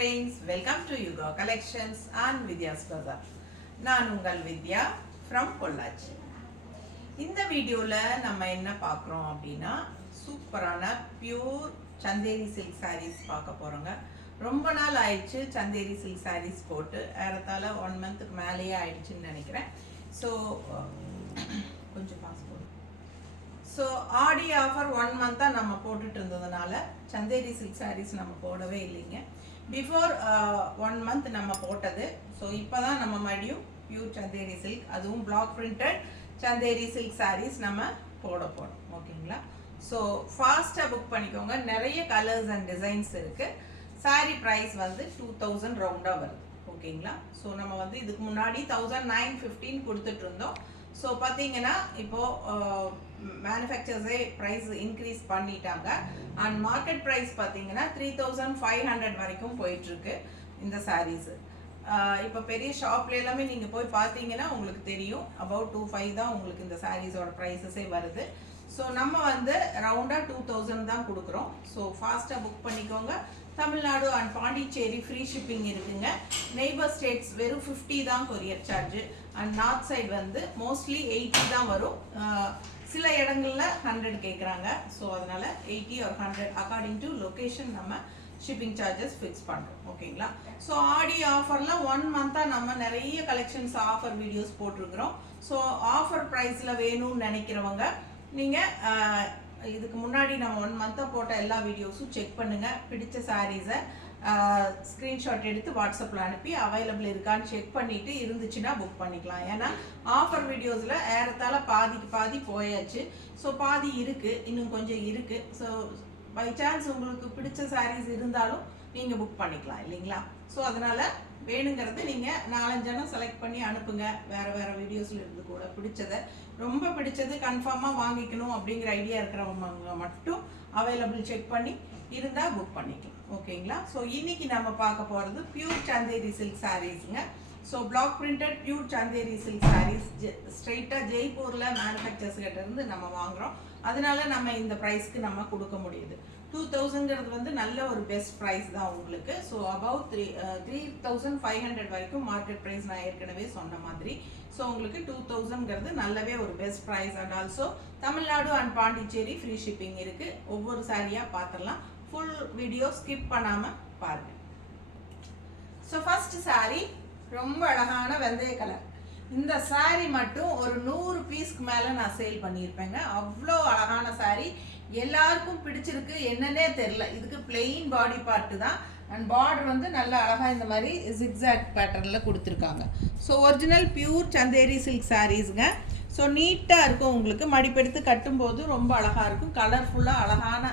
friends, welcome to Yuga Collections and Vidya's Bazaar. நான் உங்கள் வித்யா from Pollachi. இந்த வீடியோல நம்ம என்ன பார்க்குறோம் அப்படின்னா சூப்பரான பியூர் சந்தேரி சில்க் சாரீஸ் பார்க்க போறோங்க. ரொம்ப நாள் ஆயிடுச்சு சந்தேரி சில்க் சாரீஸ் போட்டு, ஏறத்தாழ 1 மந்த்துக்கு மேலேயே ஆயிடுச்சுன்னு நினைக்கிறேன். ஸோ கொஞ்சம் பாஸ் போடும். ஸோ ஆடி ஆஃபர் 1 மந்த்தாக நம்ம போட்டுட்டு இருந்ததுனால சந்தேரி சில்க் சாரீஸ் நம்ம போடவே இல்லைங்க. பிஃபோர் 1 மந்த் நம்ம போட்டது. ஸோ இப்போ தான் நம்ம மறுபடியும் பியூர் சந்தேரி சில்க், அதுவும் block printed Chanderi silk sarees நம்ம போட போகிறோம். ஓகேங்களா? ஸோ ஃபாஸ்ட்டாக புக் பண்ணிக்கோங்க. நிறைய கலர்ஸ் அண்ட் டிசைன்ஸ் இருக்குது. சாரீ ப்ரைஸ் வந்து 2000 ரவுண்டாக வருது. ஓகேங்களா? ஸோ நம்ம வந்து இதுக்கு முன்னாடி 1915 கொடுத்துட்டு இருந்தோம். ஸோ பார்த்தீங்கன்னா இப்போது மேனுஃபேக்சர்ஸே ப்ரைஸ் இன்க்ரீஸ் பண்ணிட்டாங்க. அண்ட் மார்க்கெட் ப்ரைஸ் பார்த்தீங்கன்னா 3500 வரைக்கும் போயிட்டுருக்கு இந்த சாரீஸு. இப்போ பெரிய ஷாப்ல எல்லாமே நீங்கள் போய் பார்த்தீங்கன்னா உங்களுக்கு தெரியும், அபவுட் 2500 தான் உங்களுக்கு இந்த சாரீஸோட ப்ரைஸஸே வருது. ஸோ நம்ம வந்து ரவுண்டாக 2000 தான் கொடுக்குறோம். ஸோ ஃபாஸ்ட்டாக புக் பண்ணிக்கோங்க. Tamil Nadu and Pondicherry free shipping இருக்குங்க. நெய்பர் ஸ்டேட்ஸ் வெறும் 50 தான் courier charge. And north side வந்து மோஸ்ட்லி 80 தான் வரும். சில இடங்கள்ல 100 கேட்குறாங்க. ஸோ அதனால 80 or 100 அக்கார்டிங் டு லொக்கேஷன் நம்ம ஷிப்பிங் சார்ஜஸ் ஃபிக்ஸ் பண்ணுறோம். ஓகேங்களா? ஸோ ஆடி ஆஃபரில் 1 மந்த்தாக நம்ம நிறைய கலெக்ஷன்ஸ் ஆஃபர் வீடியோஸ் போட்டிருக்கிறோம். ஸோ ஆஃபர் ப்ரைஸில் வேணும்னு நினைக்கிறவங்க நீங்கள் இதுக்கு முன்னாடி நம்ம 1 மந்த்தாக போட்ட எல்லா வீடியோஸும் செக் பண்ணுங்கள். பிடிச்ச சாரீஸை ஸ்க்ரீன்ஷாட் எடுத்து வாட்ஸ்அப்பில் அனுப்பி அவைலபிள் இருக்கான்னு செக் பண்ணிவிட்டு இருந்துச்சுன்னா புக் பண்ணிக்கலாம். ஏன்னா ஆஃபர் வீடியோஸில் ஏறத்தாழ பாதிக்கு பாதி போயாச்சு. ஸோ பாதி இருக்குது, இன்னும் கொஞ்சம் இருக்குது. ஸோ பை சான்ஸ் உங்களுக்கு பிடிச்ச சாரீஸ் இருந்தாலும் நீங்கள் புக் பண்ணிக்கலாம் இல்லைங்களா? ஸோ அதனால் வேணுங்கிறது நீங்கள் 4-5 செலக்ட் பண்ணி அனுப்புங்க. வேறு வேறு வீடியோஸில் இருந்து கூட பிடிச்சதை, ரொம்ப பிடிச்சது கன்ஃபார்மாக வாங்கிக்கணும் அப்படிங்கிற ஐடியா இருக்கிறவங்க மட்டும் அவைலபிள் செக் பண்ணி இருந்தால் புக் பண்ணிக்கலாம். ஓகேங்களா? ஸோ இன்னைக்கு நம்ம பார்க்க போகிறது பியூர் சந்தேரி சில்க் சாரீஸுங்க. So block printed pure Chanderi silk saris ஸ்ட்ரெயிட்டாக ஜெய்ப்பூரில் மேனுஃபேக்சர்ஸ் கிட்ட இருந்து நம்ம வாங்குகிறோம். அதனால நம்ம இந்த ப்ரைஸ்க்கு நம்ம கொடுக்க முடியுது. 2000ங்கிறது வந்து நல்ல ஒரு பெஸ்ட் ப்ரைஸ் தான் உங்களுக்கு. ஸோ அபவுட் 3500 வரைக்கும் மார்க்கெட் ப்ரைஸ் நான் ஏற்கனவே சொன்ன மாதிரி. ஸோ உங்களுக்கு 2000ங்கிறது நல்லவே ஒரு best price. And also Tamil Nadu and Pondicherry free shipping இருக்குது. ஒவ்வொரு சாரியாக பார்த்துடலாம். ஃபுல் வீடியோ ஸ்கிப் பண்ணாமல் பாருங்கள். ஸோ ஃபர்ஸ்ட் சாரீ ரொம்ப அழகான வெந்தய கலர். இந்த சாரீ மட்டும் ஒரு 100 பீஸ்க்கு மேலே நான் சேல் பண்ணியிருப்பேங்க. அவ்வளோ அழகான சாரீ, எல்லாருக்கும் பிடிச்சிருக்கு. என்னன்னே தெரில. இதுக்கு பிளெயின் பாடி பார்ட்டு தான். அண்ட் பார்டர் வந்து நல்ல அழகாக இந்த மாதிரி ஜிக்ஸாக் பேட்டர்னில் கொடுத்துருக்காங்க. So original pure Chanderi silk சாரீஸுங்க. ஸோ நீட்டாக இருக்கும். உங்களுக்கு மடிப்பெடுத்து கட்டும்போது ரொம்ப அழகாக இருக்கும். கலர்ஃபுல்லாக அழகான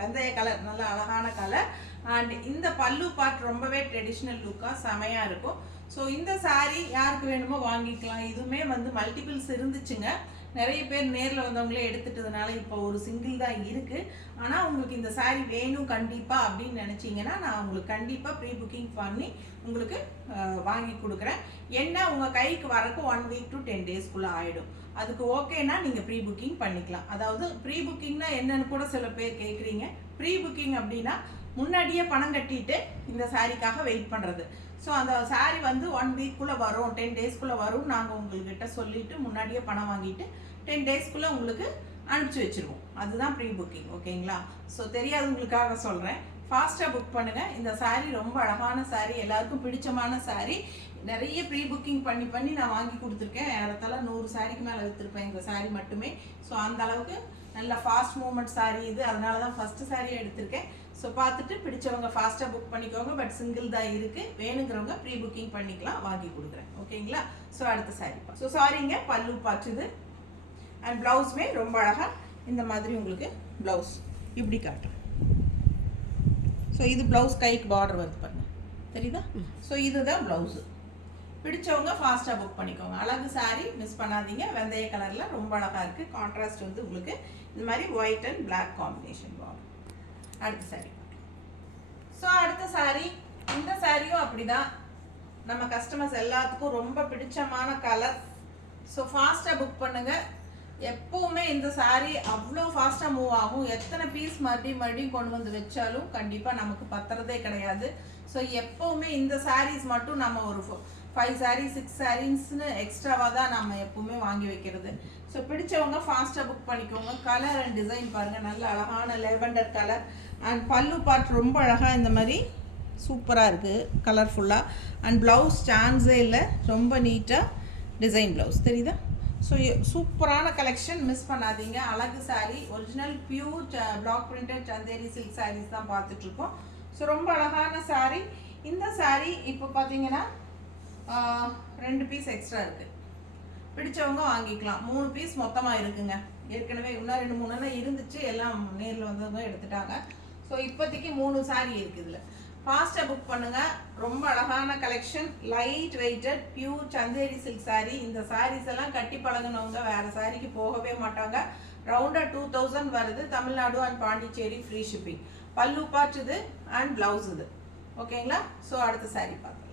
வெந்தய கலர், நல்ல அழகான கலர். அண்ட் இந்த பல்லு பார்ட் ரொம்பவே ட்ரெடிஷ்னல் லுக்காக செமையாக இருக்கும். ஸோ இந்த சாரீ யாருக்கு வேணுமோ வாங்கிக்கலாம். இதுவுமே வந்து மல்டிபிள்ஸ் இருந்துச்சுங்க. நிறைய பேர் நேரில் வந்தவங்களே எடுத்துட்டதுனால இப்போ ஒரு சிங்கிள் தான் இருக்குது. ஆனால் உங்களுக்கு இந்த சாரீ வேணும் கண்டிப்பாக அப்படின்னு நினச்சிங்கன்னா நான் உங்களுக்கு கண்டிப்பாக ப்ரீ புக்கிங் பண்ணி உங்களுக்கு வாங்கி கொடுக்குறேன். என்ன உங்கள் கைக்கு வரக்கு 1 வீக் to 10 டேஸ்க்குள்ளே ஆகிடும். அதுக்கு ஓகேனா நீங்கள் ப்ரீ புக்கிங் பண்ணிக்கலாம். அதாவது ப்ரீ புக்கிங்னா என்னன்னு கூட சில பேர் கேட்குறீங்க. ப்ரீ புக்கிங் அப்படின்னா முன்னாடியே பணம் கட்டிட்டு இந்த சாரீக்காக வெயிட் பண்ணுறது. ஸோ அந்த சாரீ வந்து 1 வீக்குள்ளே வரும், 10 டேஸ்க்குள்ளே வரும். நாங்கள் உங்கள்கிட்ட சொல்லிவிட்டு முன்னாடியே பணம் வாங்கிட்டு 10 டேஸ்க்குள்ளே உங்களுக்கு அனுப்பிச்சி வச்சுருவோம். அதுதான் ப்ரீ புக்கிங். ஓகேங்களா? ஸோ தெரியாதவங்களுக்காக சொல்கிறேன். ஃபாஸ்ட்டாக புக் பண்ணுங்கள். இந்த சாரீ ரொம்ப அழகான சாரீ, எல்லாருக்கும் பிடிச்சமான சாரீ. நிறைய ப்ரீ புக்கிங் பண்ணி நான் வாங்கி கொடுத்துருக்கேன். ஏறத்தாழ 100 சாரீக்கு மேலே விற்றுருப்பேன் இந்த சாரீ மட்டுமே. ஸோ அந்த அளவுக்கு நல்ல ஃபாஸ்ட் மூவ்மெண்ட் சாரீ இது. அதனால தான் ஃபஸ்ட்டு சாரீ எடுத்திருக்கேன். ஸோ பார்த்துட்டு பிடிச்சவங்க ஃபாஸ்ட்டாக புக் பண்ணிக்கோங்க. பட் சிங்கிள் தான் இருக்குது. வேணுங்கிறவங்க ப்ரீ புக்கிங் பண்ணிக்கலாம், வாங்கி கொடுக்குறேன். ஓகேங்களா? ஸோ அடுத்த சாரீ. ஸோ சாரிங்க, பல்லு பார்த்துது. அண்ட் ப்ளவுஸுமே ரொம்ப அழகாக இந்த மாதிரி உங்களுக்கு ப்ளவுஸ் இப்படி காட்டுறேன். ஸோ இது ப்ளவுஸ், கைக்கு பார்டர் வருது பாருங்க, தெரியுதா? ஸோ இதுதான் ப்ளவுஸு. பிடிச்சவங்க ஃபாஸ்ட்டாக புக் பண்ணிக்கோங்க. அழகு சாரீ, மிஸ் பண்ணாதீங்க. வெந்தய கலரில் ரொம்ப அழகாக இருக்குது. கான்ட்ராஸ்ட் வந்து உங்களுக்கு இந்த மாதிரி white and black combination border. அடுத்த சாரீ. ஸோ அடுத்த சாரீ, இந்த சாரியும் அப்படிதான். நம்ம கஸ்டமர்ஸ் எல்லாத்துக்கும் ரொம்ப பிடிச்சமான கலர். ஸோ ஃபாஸ்ட்டாக புக் பண்ணுங்கள். எப்பவுமே இந்த சாரி அவ்வளோ ஃபாஸ்ட்டாக மூவ் ஆகும். எத்தனை பீஸ் மறுபடியும் கொண்டு வந்து வச்சாலும் கண்டிப்பாக நமக்கு பத்துறதே கிடையாது. ஸோ எப்போவுமே இந்த sarees மட்டும் நம்ம ஒரு 5 sarees 6 sareesனு எக்ஸ்ட்ராவாக தான் நம்ம எப்பவுமே வாங்கி வைக்கிறது. ஸோ பிடிச்சவங்க ஃபாஸ்ட்டாக புக் பண்ணிக்கோங்க. கலர் அண்ட் டிசைன் பாருங்கள், நல்ல அழகான லெவெண்டர் கலர் அண்ட் பல்லு பார்ட் ரொம்ப அழகாக இந்த மாதிரி சூப்பராக இருக்குது, கலர்ஃபுல்லாக. அண்ட் ப்ளவுஸ் சான்ஸே இல்லை, ரொம்ப நீட்டாக டிசைன் ப்ளவுஸ் தெரியுதா. ஸோ சூப்பரான கலெக்ஷன், மிஸ் பண்ணாதீங்க. அழகு saree, original pure block printed Chanderi silk saris தான் பார்த்துட்ருக்கோம். ஸோ ரொம்ப அழகான சாரீ. இந்த சாரீ இப்போ பார்த்தீங்கன்னா 2 பீஸ் எக்ஸ்ட்ரா இருக்குது, பிடிச்சவங்க வாங்கிக்கலாம். 3 பீஸ் மொத்தமாக இருக்குங்க. ஏற்கனவே இன்னும் 2-3 இருந்துச்சு, எல்லாம் நேரில் வந்தவங்க எடுத்துட்டாங்க. ஸோ இப்போதைக்கு 3 சாரீ இருக்குது. இதில் ஃபாஸ்ட்டாக புக் பண்ணுங்கள். ரொம்ப அழகான collection, light weighted pure Chanderi silk saree. இந்த சாரீஸ் எல்லாம் கட்டி பழகினவங்க வேறு சாரீக்கு போகவே மாட்டாங்க. ரவுண்டாக 2000 வருது. Tamil Nadu and Pondicherry free shipping. பல்லு பார்ட் இது அண்ட் ப்ளவுஸ் இது. ஓகேங்களா. ஸோ அடுத்த சாரீ பார்க்கலாம்.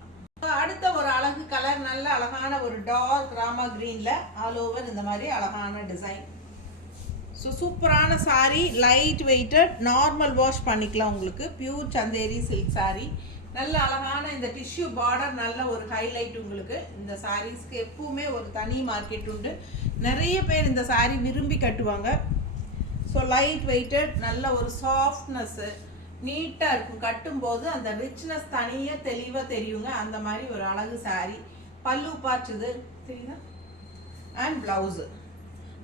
அடுத்த ஒரு அழகு கலர், நல்ல அழகான ஒரு டார்க் ராமா கிரீன்ல ஆல் ஓவர் இந்த மாதிரி அழகான டிசைன். ஸோ சூப்பரான saree, light weighted, normal wash பண்ணிக்கலாம். உங்களுக்கு பியூர் சந்தேரி சில்க் சாரீ, நல்ல அழகான இந்த டிஷ்யூ பார்டர், நல்ல ஒரு ஹைலைட். உங்களுக்கு இந்த சாரீஸ்க்கு எப்பவுமே ஒரு தனி மார்க்கெட் உண்டு. நிறைய பேர் இந்த சாரீ விரும்பி கட்டுவாங்க. ஸோ லைட் வெயிட்டட், நல்ல ஒரு சாஃப்ட்னஸ்ஸு, நீட்டாக இருக்கும். கட்டும்போது அந்த ரிச்னஸ் தனியாக தெளிவாக தெரியுங்க. அந்த மாதிரி ஒரு அழகு சாரீ. பல்லு பார்த்துது தெரியுதா. அண்ட் ப்ளவுஸு,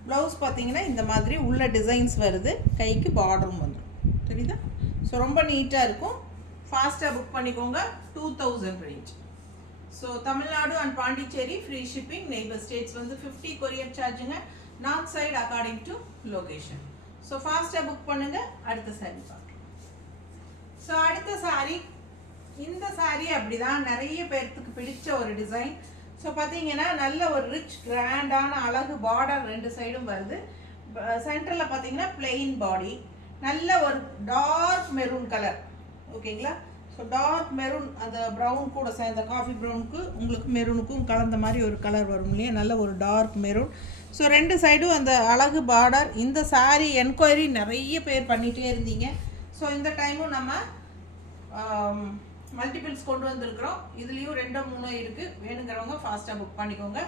ப்ளவுஸ் பார்த்தீங்கன்னா இந்த மாதிரி உள்ள டிசைன்ஸ் வருது, கைக்கு பார்டரும் வந்துடும் தெரியுதா. ஸோ ரொம்ப நீட்டாக இருக்கும். ஃபாஸ்ட்டாக புக் பண்ணிக்கோங்க. 2000 range. So Tamil Nadu and Pondicherry free shipping. Neighbour states வந்து 50 கொரியர் சார்ஜுங்க. North side according to location. So ஃபாஸ்ட்டாக புக் பண்ணுங்கள். அடுத்த சாரீ பார்க்கலாம். ஸோ அடுத்த சாரீ, இந்த சாரீ அப்படிதான் நிறைய பேர்த்துக்கு பிடிச்ச ஒரு டிசைன். ஸோ பார்த்தீங்கன்னா நல்ல ஒரு ரிச் கிராண்டான அழகு பார்டர் 2 சைடும் வருது. சென்டரில் பார்த்தீங்கன்னா பிளெயின் பாடி, நல்ல ஒரு டார்க் மெரூன் கலர். ஓகேங்களா. ஸோ டார்க் மெரூன், அந்த ப்ரௌன் கூட சேர்ந்த காஃபி ப்ரௌனுக்கு உங்களுக்கு மெரூனுக்கும் கலந்த மாதிரி ஒரு கலர் வரும் இல்லையா, நல்ல ஒரு டார்க் மெரூன். ஸோ 2 சைடும் அந்த அழகு பார்டர். இந்த சாரீ என்கொயரி நிறைய பேர் பண்ணிகிட்டே இருந்தீங்க. ஸோ இந்த டைமும் நம்ம மல்டிபிள்ஸ் கொண்டு வந்திருக்கிறோம். இதுலேயும் 2-3 இருக்குது. வேணுங்கிறவங்க ஃபாஸ்ட்டாக புக் பண்ணிக்கோங்க.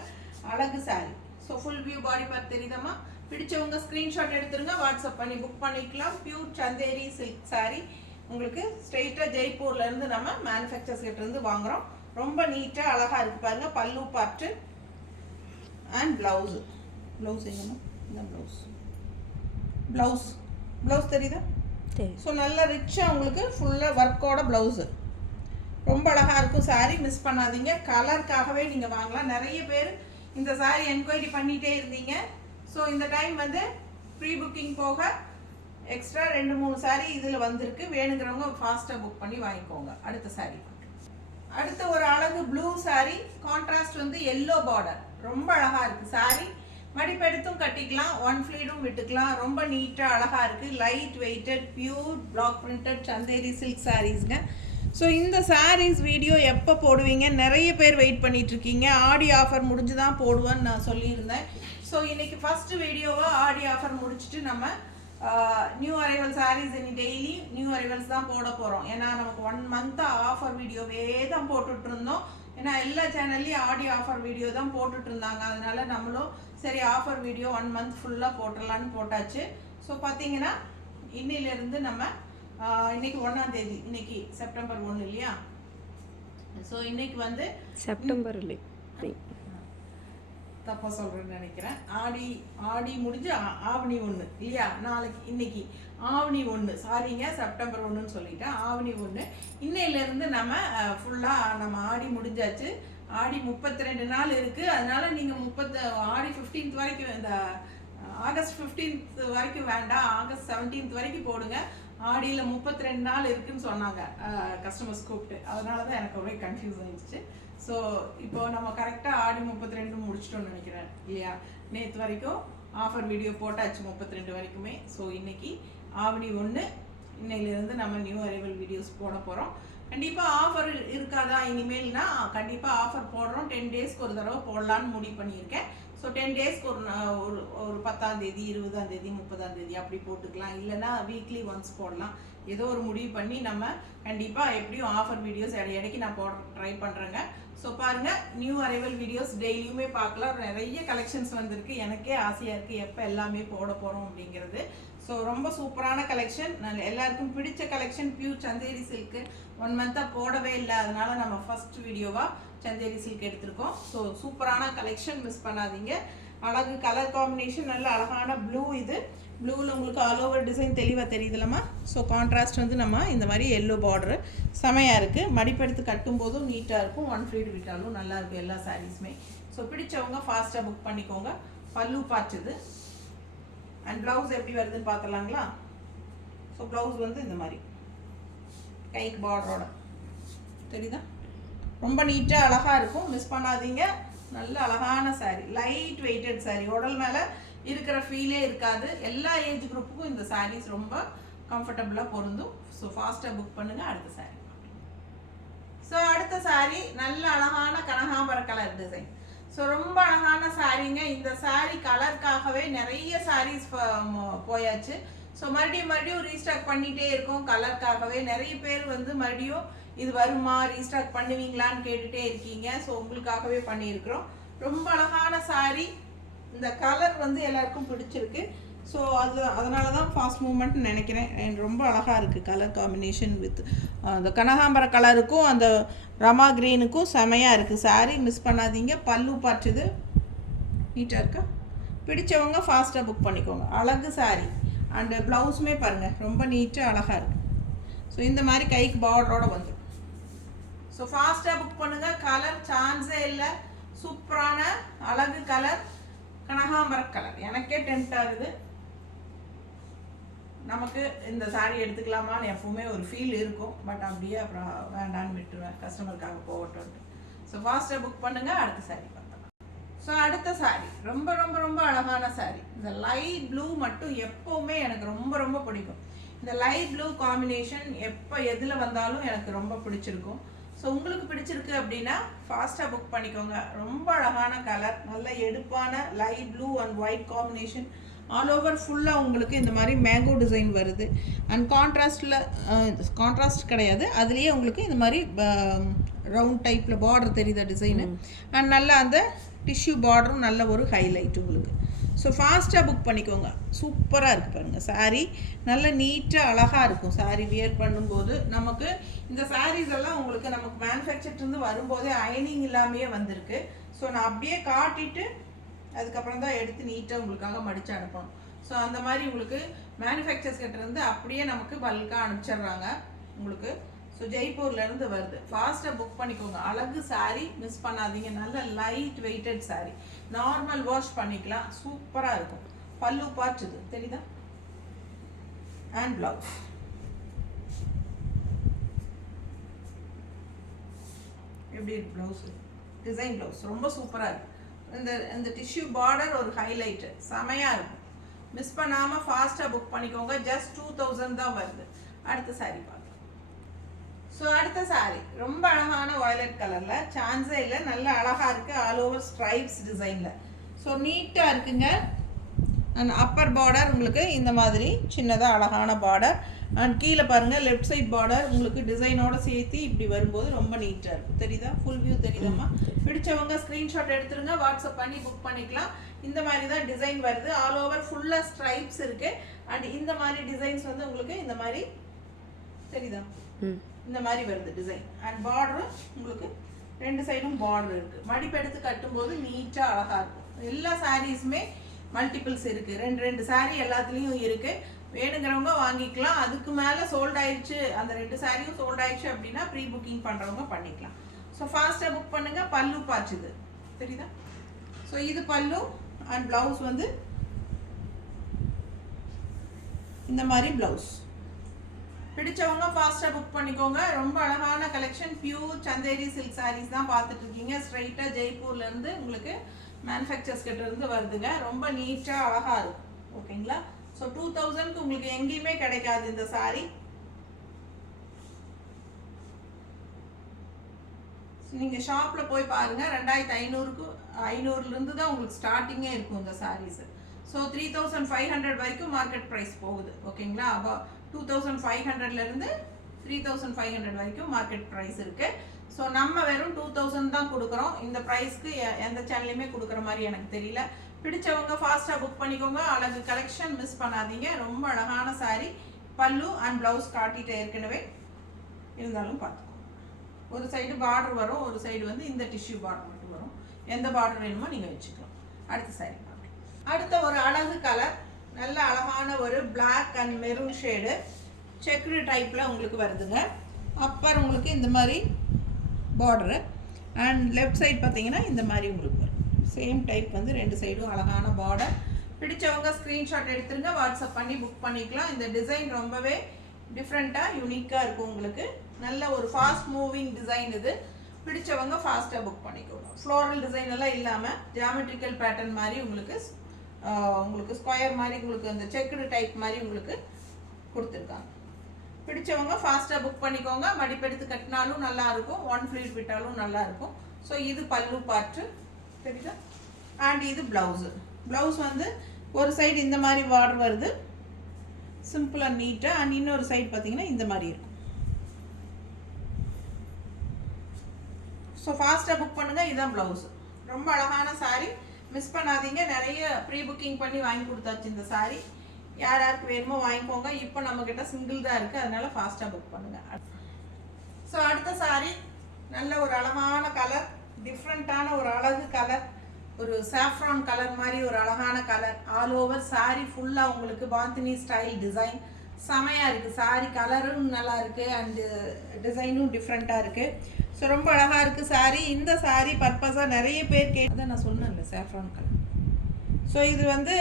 அழகு சாரீ. ஸோ ஃபுல் வியூ பாடி பார்த்து தெரியுதாம்மா. பிடிச்சவங்க ஸ்க்ரீன்ஷாட் எடுத்துருங்க, வாட்ஸ்அப் பண்ணி புக் பண்ணிக்கலாம். Pure Chanderi silk sari. உங்களுக்கு ஸ்ட்ரெயிட்டாக ஜெய்ப்பூர்லேருந்து நம்ம மேனுஃபேக்சர்ஸ் கிட்டேருந்து வாங்குகிறோம். ரொம்ப நீட்டாக அழகாக இருக்குது பாருங்கள். பல்லு பார்ட்டு அண்ட் ப்ளவுஸு. ப்ளவுஸ் எங்கம்மா, இந்த ப்ளவுஸ் தெரியுதா. ஸோ நல்ல ரிச்சாக உங்களுக்கு ஃபுல்லாக ஒர்க்கோட ப்ளவுஸு, ரொம்ப அழகாக இருக்கும் சாரீ. மிஸ் பண்ணாதீங்க. கலருக்காகவே நீங்கள் வாங்கலாம். நிறைய பேர் இந்த சாரீ என்கொயரி பண்ணிகிட்டே இருந்தீங்க. ஸோ இந்த டைம் வந்து ப்ரீ புக்கிங் போக எக்ஸ்ட்ரா 2-3 சாரீ இதில் வந்திருக்கு. வேணுங்கிறவங்க ஃபாஸ்ட்டாக புக் பண்ணி வாங்கிக்கோங்க. அடுத்த சாரீ. அடுத்த ஒரு அழகு ப்ளூ சாரீ. கான்ட்ராஸ்ட் வந்து எல்லோ பார்டர், ரொம்ப அழகாக இருக்குது சாரீ. மடிப்பெடுத்தும் கட்டிக்கலாம், 1 ஃப்ளீடும் விட்டுக்கலாம். ரொம்ப நீட்டாக அழகாக இருக்குது. Light weighted pure block printed Chanderi silk சாரீஸ்ங்க. ஸோ இந்த சாரீஸ் வீடியோ எப்போ போடுவீங்க, நிறைய பேர் வெயிட் பண்ணிகிட்ருக்கீங்க. ஆடி ஆஃபர் முடிஞ்சு தான் போடுவேன்னு நான் சொல்லியிருந்தேன். ஸோ இன்றைக்கி ஃபஸ்ட்டு வீடியோவாக ஆடி ஆஃபர் முடிச்சுட்டு நம்ம நியூ அரைவல் சாரீஸ் இனி டெய்லி நியூ அரைவல்ஸ் தான் போட போகிறோம். ஏன்னா நமக்கு 1 மந்த்தாக ஆஃபர் வீடியோவே தான் போட்டுட்ருந்தோம். ஏன்னா எல்லா சேனல்லையும் ஆடி ஆஃபர் வீடியோ தான் போட்டுட்ருந்தாங்க. அதனால நம்மளும் சரி ஆஃபர் வீடியோ 1 மந்த் ஃபுல்லாக போட்டுடலான்னு போட்டாச்சு. ஸோ பார்த்தீங்கன்னா இன்னிலேருந்து நம்ம இன்னைக்கு 1ஆம் தேதி, இன்னைக்கு செப்டம்பர் 1 இல்லையா. ஸோ இன்னைக்கு வந்து செப்டம்பர் இல்லை, தப்பாக சொல்கிறேன்னு நினைக்கிறேன். ஆடி முடிஞ்சு ஆவணி 1 இல்லையா. நாளைக்கு இன்னைக்கு ஆவணி 1, சாரிங்க செப்டம்பர் 1ன்னு சொல்லிட்டேன். ஆவணி 1 இன்னையிலேருந்து நம்ம ஃபுல்லாக நம்ம ஆடி முடிஞ்சாச்சு. ஆடி 32 நாள் இருக்குது. அதனால நீங்கள் ஆடி 15th வரைக்கும், இந்த ஆகஸ்ட் 15th வரைக்கும் வேண்டாம், ஆகஸ்ட் 17th வரைக்கும் போடுங்க. ஆடியில் 32 நாள் இருக்குதுன்னு சொன்னாங்க கஸ்டமர்ஸ் கூப்பிட்டு. அதனால தான் எனக்கு ஒரே கன்ஃபியூஸ் ஆகிடுச்சு. ஸோ இப்போ நம்ம கரெக்டாக ஆடி 32 முடிச்சிட்டோம்னு நினைக்கிறேன் இல்லையா. நேற்று வரைக்கும் ஆஃபர் வீடியோ போட்டாச்சு 32 வரைக்குமே. ஸோ இன்னைக்கு ஆவணி 1, இன்னையிலேருந்து நம்ம நியூ அரைவல் வீடியோஸ் போட போகிறோம். கண்டிப்பாக ஆஃபர் இருக்காதா இனிமேல்னா, கண்டிப்பாக ஆஃபர் போடுறோம். 10 டேஸ்க்கு ஒரு தடவை போடலான்னு முடிவு பண்ணியிருக்கேன். ஸோ ஸோ 10 டேஸ்க்கு ஒரு 10ஆம் தேதி 20ஆம் தேதி 30ஆம் தேதி அப்படி போட்டுக்கலாம், இல்லைன்னா வீக்லி ஒன்ஸ் போடலாம். ஏதோ ஒரு முடிவு பண்ணி நம்ம கண்டிப்பாக எப்படியும் ஆஃபர் வீடியோஸ் இடைக்கு நான் ட்ரை பண்ணுறேங்க. ஸோ பாருங்கள், நியூ அரைவல் வீடியோஸ் டெய்லியுமே பார்க்கலாம். நிறைய கலெக்ஷன்ஸ் வந்திருக்கு. எனக்கே ஆசையாக இருக்குது எப்போ எல்லாமே போட போகிறோம் அப்படிங்கிறது. ஸோ ரொம்ப சூப்பரான கலெக்ஷன், எல்லாருக்கும் பிடிச்ச கலெக்ஷன். பியூர் சந்தேரி சில்க்கு 1 மந்த்தாக போடவே இல்லை, அதனால நம்ம ஃபர்ஸ்ட் வீடியோவாக சந்தேரி சில்க் எடுத்திருக்கோம். ஸோ சூப்பரான கலெக்ஷன், மிஸ் பண்ணாதீங்க. அழகு கலர் காம்பினேஷன், நல்ல அழகான ப்ளூ. இது ப்ளூவில் உங்களுக்கு ஆல் ஓவர் டிசைன் தெளிவாக தெரியுதுலம்மா. ஸோ கான்ட்ராஸ்ட் வந்து நம்ம இந்த மாதிரி எல்லோ பார்டரு செமையாக இருக்குது. மடிப்பெடுத்து கட்டும் போதும் நீட்டாக இருக்கும், 1 ஃப்ளீட் விட்டாலும் நல்லாயிருக்கும் எல்லா சாரீஸுமே. ஸோ பிடிச்சவங்க ஃபாஸ்ட்டாக புக் பண்ணிக்கோங்க. பல்லு பார்த்துது அண்ட் ப்ளவுஸ் எப்படி வருதுன்னு பார்த்துலாங்களா. ஸோ ப்ளவுஸ் வந்து இந்த மாதிரி கைக்கு பார்டரோட தெரியுதா, ரொம்ப நீட்டாக அழகாக இருக்கும், மிஸ் பண்ணாதீங்க. நல்ல அழகான சாரீ, லைட் வெயிட்டட் சாரீ, உடல் மேலே இருக்கிற ஃபீலே இருக்காது. எல்லா ஏஜ் குரூப்புக்கும் இந்த சாரீஸ் ரொம்ப கம்ஃபர்டபுளாக பொருந்தும். ஸோ ஃபாஸ்ட்டாக புக் பண்ணுங்கள். அடுத்த சாரீ. ஸோ அடுத்த சாரீ நல்ல அழகான கனகாம்பர கலர் டிசைன். ஸோ ரொம்ப அழகான சாரீங்க. இந்த சாரீ கலருக்காகவே நிறைய சாரீஸ் போயாச்சு. ஸோ மறுபடியும் ரீஸ்டாக் பண்ணிகிட்டே இருக்கோம். கலருக்காகவே நிறைய பேர் வந்து மறுபடியும் இது வருமா, ரீஸ்டாக் பண்ணுவீங்களான்னு கேட்டுகிட்டே இருக்கீங்க. ஸோ உங்களுக்காகவே பண்ணியிருக்கிறோம். ரொம்ப அழகான சாரீ. இந்த கலர் வந்து எல்லாருக்கும் பிடிச்சிருக்கு. ஸோ அதனால தான் ஃபாஸ்ட் மூவ்மெண்ட்னு நினைக்கிறேன். ரொம்ப அழகாக இருக்குது கலர் காம்பினேஷன் வித் அந்த கனகாம்பர கலருக்கும் அந்த ரமா கிரீனுக்கும் செமையாக இருக்குது சாரீ, மிஸ் பண்ணாதீங்க. பல்லு பார்த்துது நீட்டாக இருக்கா, பிடிச்சவங்க ஃபாஸ்ட்டாக புக் பண்ணிக்கோங்க. அழகு சாரீ அண்டு ப்ளவுஸுமே பாருங்கள் ரொம்ப நீட்டாக அழகாக இருக்குது. ஸோ இந்த மாதிரி கைக்கு பார்டரோட வந்துடும். ஸோ ஃபாஸ்ட்டாக புக் பண்ணுங்கள். கலர் சான்ஸே இல்லை, சூப்பரான அழகு கலர், கனகாம்பர கலர். எனக்கே டெம்ட் ஆகுது, நமக்கு இந்த சாரீ எடுத்துக்கலாமான்னு எப்பவுமே ஒரு ஃபீல் இருக்கும். பட் அப்படியே அப்புறம் வேண்டான்னு விட்டுருவேன், கஸ்டமருக்காக போகட்டும். ஸோ ஃபாஸ்ட்டாக புக் பண்ணுங்கள். அடுத்த சாரீ பார்த்தலாம். ஸோ அடுத்த சாரீ ரொம்ப ரொம்ப ரொம்ப அழகான சாரீ. இந்த லைட் ப்ளூ மட்டும் எப்போவுமே எனக்கு ரொம்ப ரொம்ப பிடிக்கும். இந்த லைட் ப்ளூ காம்பினேஷன் எப்போ எதில் வந்தாலும் எனக்கு ரொம்ப பிடிச்சிருக்கும். ஸோ உங்களுக்கு பிடிச்சிருக்கு அப்படின்னா ஃபாஸ்ட்டாக புக் பண்ணிக்கோங்க. ரொம்ப அழகான கலர், நல்ல எடுப்பான light blue and white combination. All over ஃபுல்லாக உங்களுக்கு இந்த மாதிரி மேங்கோ டிசைன் வருது. அண்ட் கான்ட்ராஸ்ட் கிடையாது, அதுலேயே உங்களுக்கு இந்த மாதிரி ரவுண்ட் டைப்பில் பார்டர் தெரியுத டிசைனு. அண்ட் நல்லா அந்த டிஷ்யூ பார்டரும் நல்ல ஒரு ஹைலைட் உங்களுக்கு. ஸோ ஃபாஸ்ட்டாக புக் பண்ணிக்கோங்க. சூப்பராக இருக்குது பாருங்கள் சாரீ, நல்ல நீட்டாக அழகாக இருக்கும் சாரீ வியர் பண்ணும்போது. நமக்கு இந்த சாரீஸ் எல்லாம் உங்களுக்கு நமக்கு மேனுஃபேக்சர்லேருந்து வரும்போதே அயனிங் இல்லாமையே வந்திருக்கு. ஸோ நான் அப்படியே காட்டிட்டு அதுக்கப்புறம் தான் எடுத்து நீட்டாக உங்களுக்காக மடித்து அனுப்பணும். ஸோ அந்த மாதிரி உங்களுக்கு மேனுஃபேக்சர்ஸ் கிட்டேருந்து அப்படியே நமக்கு பல்காக அனுப்பிச்சிடுறாங்க உங்களுக்கு. ஸோ ஜெய்ப்பூர்லேருந்து வருது. ஃபாஸ்ட்டாக புக் பண்ணிக்கோங்க. அழகு சாரீ, மிஸ் பண்ணாதீங்க. நல்ல light weighted saree, normal wash பண்ணிக்கலாம், சூப்பராக இருக்கும். பல்லு பார்த்துது தெரியுதா, அண்ட் ப்ளவுஸ். எப்படி இருக்கு ப்ளவுஸு, டிசைன் ப்ளவுஸ் ரொம்ப சூப்பராக இருக்குது. இந்த டிஷ்யூ பார்டர் ஒரு ஹைலைட்டு செமையாக இருக்கும். மிஸ் பண்ணாமல் ஃபாஸ்ட்டாக புக் பண்ணிக்கோங்க. ஜஸ்ட் 2000 தான் வருது. அடுத்த சாரீ பார்க்கலாம். ஸோ அடுத்த சாரீ ரொம்ப அழகான வயலட் கலரில், சான்ஸே இல்லை, நல்ல அழகாக இருக்குது. ஆல் ஓவர் ஸ்ட்ரைப்ஸ் டிசைனில். ஸோ நீட்டாக இருக்குங்க. அண்ட் அப்பர் பார்டர் உங்களுக்கு இந்த மாதிரி சின்னதாக அழகான பார்டர். அண்ட் கீழே பாருங்கள் லெஃப்ட் சைட் பார்டர் உங்களுக்கு டிசைனோட சேர்த்து இப்படி வரும்போது ரொம்ப நீட்டாக இருக்கும். தெரியுதா, ஃபுல் வியூ தெரியுதாம்மா. பிடிச்சவங்க ஸ்க்ரீன்ஷாட் எடுத்துருங்க, வாட்ஸ்அப் பண்ணி புக் பண்ணிக்கலாம். இந்த மாதிரி தான் டிசைன் வருது. ஆல் ஓவர் ஃபுல்லாக ஸ்ட்ரைப்ஸ் இருக்குது. அண்ட் இந்த மாதிரி டிசைன்ஸ் வந்து உங்களுக்கு இந்த மாதிரி தெரியுதா, இந்த மாதிரி வருது டிசைன். அண்ட் பார்டரும் உங்களுக்கு 2 சைடும் பார்டர் இருக்குது. மடிப்பெடுத்து கட்டும்போது நீட்டாக அழகாக இருக்கும். எல்லா சாரீஸுமே மல்டிபிள்ஸ் இருக்குது, 2 சாரீ எல்லாத்துலேயும் இருக்குது. வேணுங்கிறவங்க வாங்கிக்கலாம். அதுக்கு மேலே சோல்ட் ஆயிடுச்சு, அந்த 2 சாரியும் சோல்ட் ஆயிடுச்சு அப்படின்னா ப்ரீ புக்கிங் பண்ணுறவங்க பண்ணிக்கலாம். ஸோ ஃபாஸ்ட்டாக புக் பண்ணுங்கள். பல்லு பார்த்துது தெரியுதா. ஸோ இது பல்லு அண்ட் ப்ளவுஸ் வந்து இந்த மாதிரி ப்ளவுஸ். பிடிச்சவங்க ஃபாஸ்ட்டாக புக் பண்ணிக்கோங்க. ரொம்ப அழகான collection, pure Chanderi silk saris தான் பார்த்துட்டு இருக்கீங்க. ஸ்ட்ரைட்டாக ஜெய்ப்பூர்லேருந்து உங்களுக்கு மேனுஃபேக்சர்ஸ் கிட்ட இருந்து வருதுங்க. ரொம்ப நீட்டாக அழகாக இருக்கும். ஓகேங்களா. ஸோ 2000க்கு உங்களுக்கு எங்கேயுமே கிடைக்காது இந்த சாரீ. ஸோ நீங்கள் ஷாப்பில் போய் பாருங்கள் 2500 தான் உங்களுக்கு ஸ்டார்டிங்கே இருக்கும் இந்த சாரீஸு. ஸோ 3500 வரைக்கும் மார்க்கெட் ப்ரைஸ் போகுது. ஓகேங்களா? அப்போ 2500லேருந்து 3500 வரைக்கும் மார்க்கெட் ப்ரைஸ் இருக்குது. ஸோ நம்ம வெறும் 2000 தான் கொடுக்குறோம். இந்த ப்ரைஸ்க்கு எந்த சேனல்லையுமே கொடுக்குற மாதிரி எனக்கு தெரியல. பிடிச்சவங்க ஃபாஸ்ட்டாக புக் பண்ணிக்கோங்க. அழகு கலெக்ஷன் மிஸ் பண்ணாதீங்க. ரொம்ப அழகான சாரீ. பல்லு அண்ட் ப்ளவுஸ் காட்டிட்டு ஏற்கனவே இருந்தாலும் பார்த்துக்கோங்க. ஒரு சைடு பார்டர் வரும், ஒரு சைடு வந்து இந்த டிஷ்யூ பார்டர் மட்டும் வரும். எந்த பார்டர் வேணுமோ நீங்கள் வச்சுக்கலாம். அடுத்த சாரீ பார்க்கலாம். அடுத்த ஒரு அழகு கலர், நல்ல அழகான ஒரு black and maroon shade checked டைப்பில் உங்களுக்கு வருதுங்க. அப்பர் உங்களுக்கு இந்த மாதிரி பார்டரு அண்ட் லெஃப்ட் சைடு பார்த்தீங்கன்னா இந்த மாதிரி உங்களுக்கு வரும். சேம் டைப் வந்து ரெண்டு சைடும் அழகான பார்டர். பிடிச்சவங்க ஸ்க்ரீன்ஷாட் எடுத்துருங்க, வாட்ஸ்அப் பண்ணி புக் பண்ணிக்கலாம். இந்த டிசைன் ரொம்பவே டிஃப்ரெண்ட்டாக யூனிக்காக இருக்கும். உங்களுக்கு நல்ல ஒரு ஃபாஸ்ட் மூவிங் டிசைன் இது. பிடிச்சவங்க ஃபாஸ்ட்டாக புக் பண்ணிக்கோங்க. ஃப்ளோரல் டிசைன் எல்லாம் இல்லாமல் ஜியாமெட்ரிக்கல் பேட்டர்ன் மாதிரி உங்களுக்கு ஸ்கொயர் மாதிரி உங்களுக்கு அந்த செக்குடு டைப் மாதிரி உங்களுக்கு கொடுத்துருக்காங்க. பிடிச்சவங்க ஃபாஸ்ட்டாக புக் பண்ணிக்கோங்க. மடிப்பெடுத்து கட்டினாலும் நல்லாயிருக்கும், ஒன் ஃப்ளீட் விட்டாலும் நல்லாயிருக்கும். ஸோ இது பல்லு பார்ட்டு தெரியுதா? அண்ட் இது ப்ளவுஸு. ப்ளவுஸ் வந்து ஒரு சைடு இந்த மாதிரி பார்டர் வருது, சிம்பிளாக நீட்டாக. அண்ட் இன்னொரு சைடு பார்த்தீங்கன்னா இந்த மாதிரி இருக்கும். ஸோ ஃபாஸ்ட்டாக புக் பண்ணுங்கள். இதுதான் ப்ளவுஸு. ரொம்ப அழகான சாரீ, மிஸ் பண்ணாதீங்க. நிறைய ப்ரீ புக்கிங் பண்ணி வாங்கி கொடுத்தாச்சு இந்த சாரீ. யாருக்கு வேணுமோ வாங்கிக்கோங்க. இப்போ நம்மக்கிட்ட சிங்கிள் தான் இருக்குது, அதனால ஃபாஸ்ட்டாக புக் பண்ணுங்கள். ஸோ அடுத்த சாரீ நல்ல ஒரு அழகான கலர், டிஃப்ரெண்ட்டான ஒரு அழகு கலர், ஒரு சாஃப்ரான் கலர் மாதிரி ஒரு அழகான கலர். ஆல் ஓவர் சாரீ ஃபுல்லாக உங்களுக்கு பாந்தினி ஸ்டைல் டிசைன் செமையாக இருக்குது. சாரீ கலரும் நல்லா இருக்குது அண்டு டிசைனும் டிஃப்ரெண்ட்டாக இருக்குது. ஸோ ரொம்ப அழகாக இருக்குது சாரீ. இந்த சாரீ பர்பஸாக நிறைய பேர் அதான் நான் சொன்னேன்ல சாஃப்ரான் கலர். ஸோ இது வந்து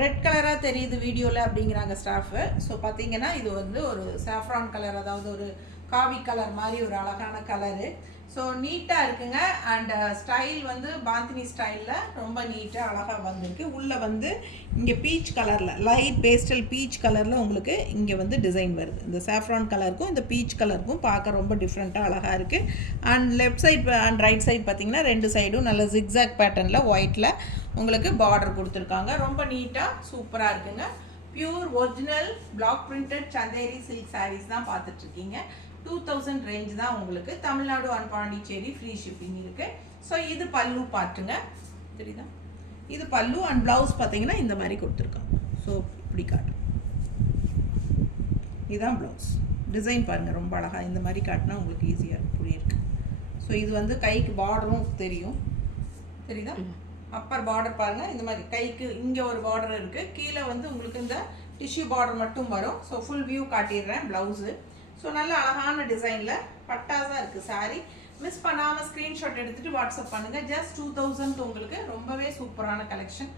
ரெட் கலராக தெரியுது வீடியோவில் அப்படிங்கிறாங்க ஸ்டாஃபு. ஸோ பார்த்தீங்கன்னா இது வந்து ஒரு சாஃப்ரான் கலர், அதாவது ஒரு காவி கலர் மாதிரி ஒரு அழகான கலரு. ஸோ நீட்டாக இருக்குங்க. அண்ட் ஸ்டைல் வந்து பாந்தினி ஸ்டைலில் ரொம்ப நீட்டாக அழகாக வந்திருக்கு. உள்ளே வந்து இங்கே பீச் கலரில், லைட் பேஸ்டல் பீச் கலரில் உங்களுக்கு இங்கே வந்து டிசைன் வருது. இந்த சாஃப்ரான் கலருக்கும் இந்த பீச் கலருக்கும் பார்க்க ரொம்ப டிஃப்ரெண்ட்டாக அழகாக இருக்குது. And left side and right side பார்த்திங்கன்னா ரெண்டு சைடும் நல்ல ஜிக்ஸாக் பேட்டர்னில் ஒயிட்டில் உங்களுக்கு பார்டர் கொடுத்துருக்காங்க. ரொம்ப நீட்டாக சூப்பராக இருக்குங்க. Pure original black printed Chanderi silk saris தான் பார்த்துட்ருக்கீங்க. 2000 ரேஞ்ச் தான் உங்களுக்கு. Tamil Nadu and Pondicherry free shipping இருக்குது. ஸோ இது பல்லு பார்ட்டுங்க, தெரியுதா? இது பல்லு அண்ட் ப்ளவுஸ் பார்த்தீங்கன்னா இந்த மாதிரி கொடுத்துருக்காங்க. ஸோ இப்படி காட்டு, இதுதான் ப்ளவுஸ். டிசைன் பாருங்கள் ரொம்ப அழகாக. இந்த மாதிரி காட்டினா உங்களுக்கு ஈஸியாக இருக்கும், புரியிருக்கு. ஸோ இது வந்து கைக்கு பார்டரும் தெரியும், தெரியுதா? அப்பர் பார்டர் பாருங்கள் இந்த மாதிரி கைக்கு இங்கே ஒரு பார்டர் இருக்குது. கீழே வந்து உங்களுக்கு இந்த டிஷ்யூ பார்டர் மட்டும் வரும். ஸோ ஃபுல் வியூ காட்டிடுறேன் ப்ளவுஸு. ஸோ நல்ல அழகான டிசைனில் பட்டாசாக இருக்குது சாரீ. மிஸ் பண்ணாமல் ஸ்க்ரீன்ஷாட் எடுத்துகிட்டு வாட்ஸ்அப் பண்ணுங்கள். ஜஸ்ட் 2000 உங்களுக்கு. ரொம்பவே சூப்பரான collection.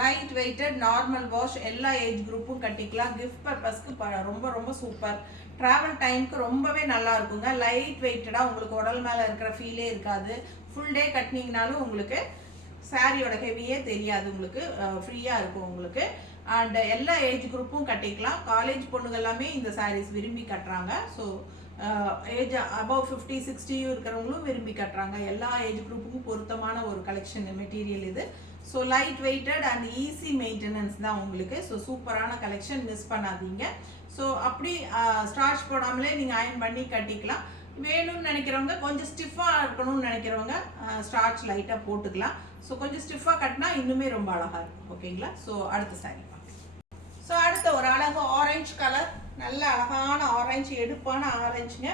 Light weighted, normal wash, எல்லா ஏஜ் குரூப்பும் கட்டிக்கலாம். கிஃப்ட் பர்பஸ்க்கு ரொம்ப ரொம்ப சூப்பர். ட்ராவல் டைமுக்கு ரொம்பவே நல்லா இருக்குங்க. லைட் வெயிட்டடாக உங்களுக்கு உடல் மேலே இருக்கிற ஃபீலே இருக்காது. ஃபுல் டே கட்டினீங்கனாலும் உங்களுக்கு சாரியோட ஹெவியே தெரியாது. உங்களுக்கு ஃப்ரீயாக இருக்கும் உங்களுக்கு. அண்ட் எல்லா ஏஜ் குரூப்பும் கட்டிக்கலாம். காலேஜ் பொண்ணுங்க எல்லாமே இந்த சாரீஸ் விரும்பி கட்டுறாங்க. ஸோ ஏஜ் அபவ் 50-60 இருக்கிறவங்களும் விரும்பி கட்டுறாங்க. எல்லா ஏஜ் குரூப்புக்கும் பொருத்தமான ஒரு கலெக்ஷன் மெட்டீரியல் இது. So light weighted and easy maintenance தான் உங்களுக்கு. ஸோ சூப்பரான கலெக்ஷன், மிஸ் பண்ணாதீங்க. ஸோ அப்படி ஸ்டார்ச் போடாமலே நீங்கள் அயர்ன் பண்ணி கட்டிக்கலாம். வேணும்னு நினைக்கிறவங்க, கொஞ்சம் ஸ்டிஃபாக இருக்கணும்னு நினைக்கிறவங்க ஸ்டார்ச் லைட்டாக போட்டுக்கலாம். ஸோ கொஞ்சம் ஸ்டிஃபாக கட்டினா இன்னுமே ரொம்ப அழகாக இருக்கும். ஓகேங்களா? ஸோ அடுத்த சாரீ. ஸோ அடுத்த ஒரு அழகு ஆரஞ்சு கலர், நல்ல அழகான ஆரஞ்சு, எடுப்பான ஆரஞ்சுங்க.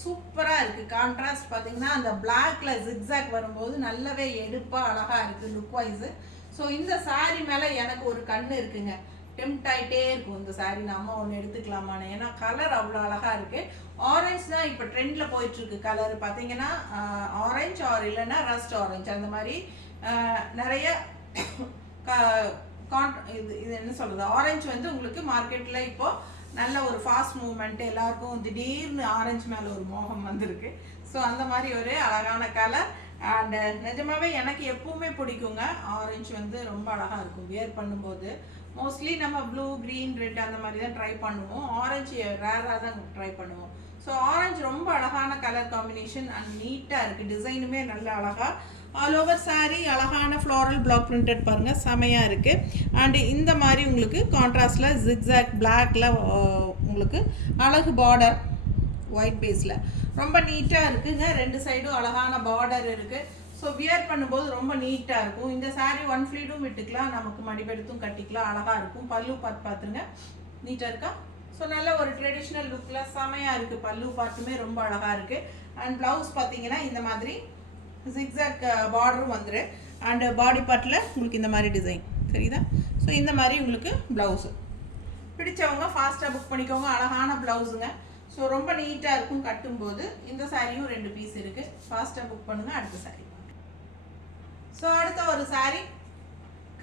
சூப்பராக இருக்குது. கான்ட்ராஸ்ட் பார்த்தீங்கன்னா அந்த பிளாக்ல ஜிக்ஸாக் வரும்போது நல்லாவே எடுப்பாக அழகாக இருக்குது லுக் வைஸு. ஸோ இந்த சாரீ மேலே எனக்கு ஒரு கண்ணு இருக்குங்க. டெம்ப்ட் ஆகிட்டே இருக்கும் இந்த சாரீ நம்ம ஒன்று எடுத்துக்கலாமான்னு. ஏன்னா கலர் அவ்வளோ அழகாக இருக்குது. ஆரஞ்சு தான் இப்போ ட்ரெண்டில் போயிட்டுருக்கு கலர் பார்த்தீங்கன்னா. ஆரஞ்சு ஆர் இல்லைன்னா ரஸ்ட் ஆரஞ்சு அந்த மாதிரி நிறைய இது என்ன சொல்கிறது, ஆரஞ்சு வந்து உங்களுக்கு மார்க்கெட்டில் இப்போது நல்ல ஒரு ஃபாஸ்ட் மூவ்மெண்ட்டு. எல்லாருக்கும் திடீர்னு ஆரஞ்சு மேலே ஒரு மோகம் வந்திருக்கு. ஸோ அந்த மாதிரி ஒரு அழகான கலர். அண்ட் நிஜமாவே எனக்கு எப்பவுமே பிடிக்குங்க ஆரஞ்சு. வந்து ரொம்ப அழகாக இருக்கும் வியர் பண்ணும்போது. மோஸ்ட்லி நம்ம ப்ளூ, க்ரீன், ரெட் அந்த மாதிரி தான் ட்ரை பண்ணுவோம். ஆரஞ்சு ரேராக தான் ட்ரை பண்ணுவோம். ஸோ ஆரஞ்சு ரொம்ப அழகான கலர் காம்பினேஷன் அண்ட் நீட்டாக இருக்குது. டிசைனுமே நல்ல அழகாக ஆல் ஓவர் saree அழகான ஃப்ளாரல் பிளாக் பிரிண்டட் பாருங்கள், செமையாக இருக்குது. அண்டு இந்த மாதிரி உங்களுக்கு கான்ட்ராஸ்டில் ஜிக்ஸாக் பிளாக்ல உங்களுக்கு அழகு பார்டர் ஒயிட் பேஸில் ரொம்ப நீட்டாக இருக்குங்க. ரெண்டு சைடும் அழகான பார்டர் இருக்குது. ஸோ வியர் பண்ணும்போது ரொம்ப நீட்டாக இருக்கும். இந்த saree ஒன் ஃப்ளீடும் விட்டுக்கலாம், நமக்கு மடிப்பெடுத்தும் கட்டிக்கலாம், அழகாக இருக்கும். பல்லு பார்த்துருங்க, நீட்டாக இருக்கா? ஸோ நல்ல ஒரு ட்ரெடிஷ்னல் லுக்கில் செமையாக இருக்குது. பல்லு பார்ட்டுமே ரொம்ப அழகாக இருக்குது. அண்ட் ப்ளவுஸ் பார்த்தீங்கன்னா இந்த மாதிரி ஜிக்ஸாக் பார்டரும் வந்துடும். அண்டு பாடி பார்ட்டில் உங்களுக்கு இந்த மாதிரி டிசைன் சரிதா? ஸோ இந்த மாதிரி உங்களுக்கு ப்ளவுஸு பிடிச்சவங்க ஃபாஸ்ட்டாக புக் பண்ணிக்கோங்க. அழகான ப்ளவுஸுங்க. ஸோ ரொம்ப நீட்டாக இருக்கும் கட்டும்போது. இந்த சாரியும் 2 பீஸ் இருக்குது. ஃபாஸ்ட்டாக புக் பண்ணுங்கள். அடுத்த சாரீ. ஸோ அடுத்த ஒரு சாரீ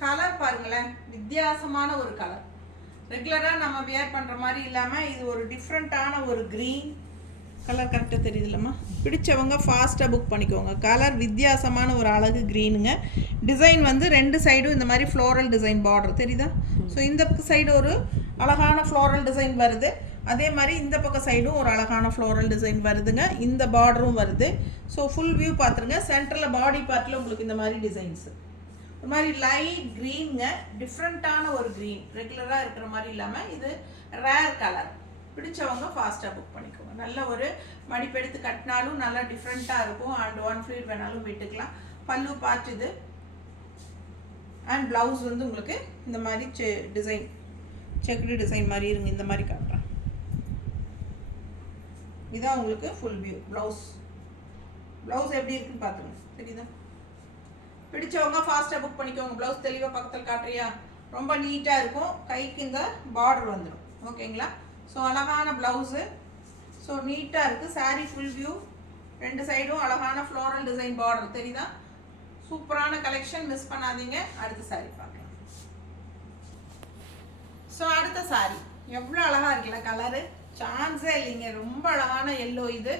கலர் பாருங்களேன், வித்தியாசமான ஒரு கலர். ரெகுலராக நம்ம வியர் பண்ணுற மாதிரி இல்லாமல் இது ஒரு டிஃப்ரெண்ட்டான ஒரு க்ரீன் கலர். கரெக்டாக தெரியுதுல்லம்மா? பிடிச்சவங்க ஃபாஸ்ட்டாக புக் பண்ணிக்கோங்க. கலர் வித்தியாசமான ஒரு அழகு க்ரீனுங்க. டிசைன் வந்து 2 சைடும் இந்த மாதிரி ஃப்ளோரல் டிசைன் பார்டர் தெரியுதா? ஸோ இந்த சைடு ஒரு அழகான ஃப்ளோரல் டிசைன் வருது. அதே மாதிரி இந்த பக்கம் சைடும் ஒரு அழகான ஃப்ளோரல் டிசைன் வருதுங்க. இந்த பார்டரும் வருது. ஸோ ஃபுல் வியூ பார்த்துருங்க. சென்டரில் பாடி பார்ட்டில் உங்களுக்கு இந்த மாதிரி டிசைன்ஸு ஒரு மாதிரி லைட் க்ரீனுங்க. டிஃப்ரெண்ட்டான ஒரு க்ரீன், ரெகுலராக இருக்கிற மாதிரி இல்லாமல் இது ரேர் கலர். பிடிச்சவங்க ஃபாஸ்ட்டாக புக் பண்ணிக்கோங்க. நல்ல ஒரு மடிப்பெடுத்து கட்டினாலும் நல்லா டிஃப்ரெண்ட்டாக இருக்கும். அண்ட் ஒன் ஃப்ளீட் வேணாலும் விட்டுக்கலாம். பல்லு பார்ட் இது. அண்ட் ப்ளவுஸ் வந்து உங்களுக்கு இந்த மாதிரி டிசைன் செக்குடு டிசைன் மாதிரி இருங்க. இந்த மாதிரி காட்டுறேன். இதான் உங்களுக்கு ஃபுல் வியூ. ப்ளவுஸ் எப்படி இருக்குன்னு பார்த்துருங்க. தெரியுதா? பிடிச்சவங்க ஃபாஸ்ட்டாக புக் பண்ணிக்கோங்க. ப்ளவுஸ் தெளிவாக பக்கத்தில் காட்டுறியா? ரொம்ப நீட்டாக இருக்கும். கைக்கு இந்த பார்டர் வந்துடும். ஓகேங்களா? ஸோ அழகான ப்ளவுஸு. ஸோ நீட்டாக இருக்குது. Sari full view. 2 சைடும் அழகான ஃப்ளோரல் டிசைன் பார்டர் தெரியுதா? சூப்பரான கலெக்ஷன், மிஸ் பண்ணாதீங்க. அடுத்த சாரீ பார்க்கலாம். ஸோ அடுத்த சாரீ எவ்வளோ அழகாக இருக்குல்ல கலரு, சான்ஸே இல்லைங்க. ரொம்ப அழகான எல்லோ. இது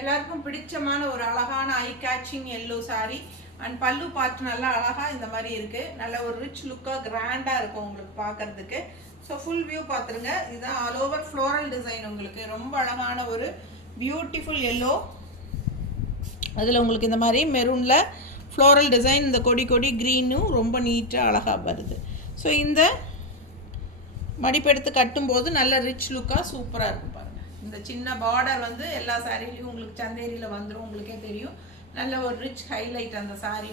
எல்லாருக்கும் பிடிச்சமான ஒரு அழகான ஐ கேச்சிங் எல்லோ சாரீ. அண்ட் பல்லு பார்த்து நல்லா அழகாக இந்த மாதிரி இருக்குது. நல்ல ஒரு ரிச் லுக்காக கிராண்டாக இருக்கும் உங்களுக்கு பார்க்குறதுக்கு. ஸோ ஃபுல் வியூ பார்த்துருங்க. இதுதான் ஆல் ஓவர் ஃப்ளோரல் டிசைன். உங்களுக்கு ரொம்ப அழகான ஒரு பியூட்டிஃபுல் எல்லோ. அதில் உங்களுக்கு இந்த மாதிரி மெரூனில் ஃப்ளோரல் டிசைன், இந்த கொடி க்ரீனும் ரொம்ப நீட்டாக அழகாக வருது. ஸோ இந்த மடிப்பெடுத்து கட்டும்போது நல்ல ரிச் லுக்காக சூப்பராக இருக்கும் பாருங்கள். இந்த சின்ன பார்டர் வந்து எல்லா சாரிலையும் உங்களுக்கு சந்தேரியில் வந்துடும். உங்களுக்கே தெரியும். நல்ல ஒரு ரிச் ஹைலைட் அந்த சாரீ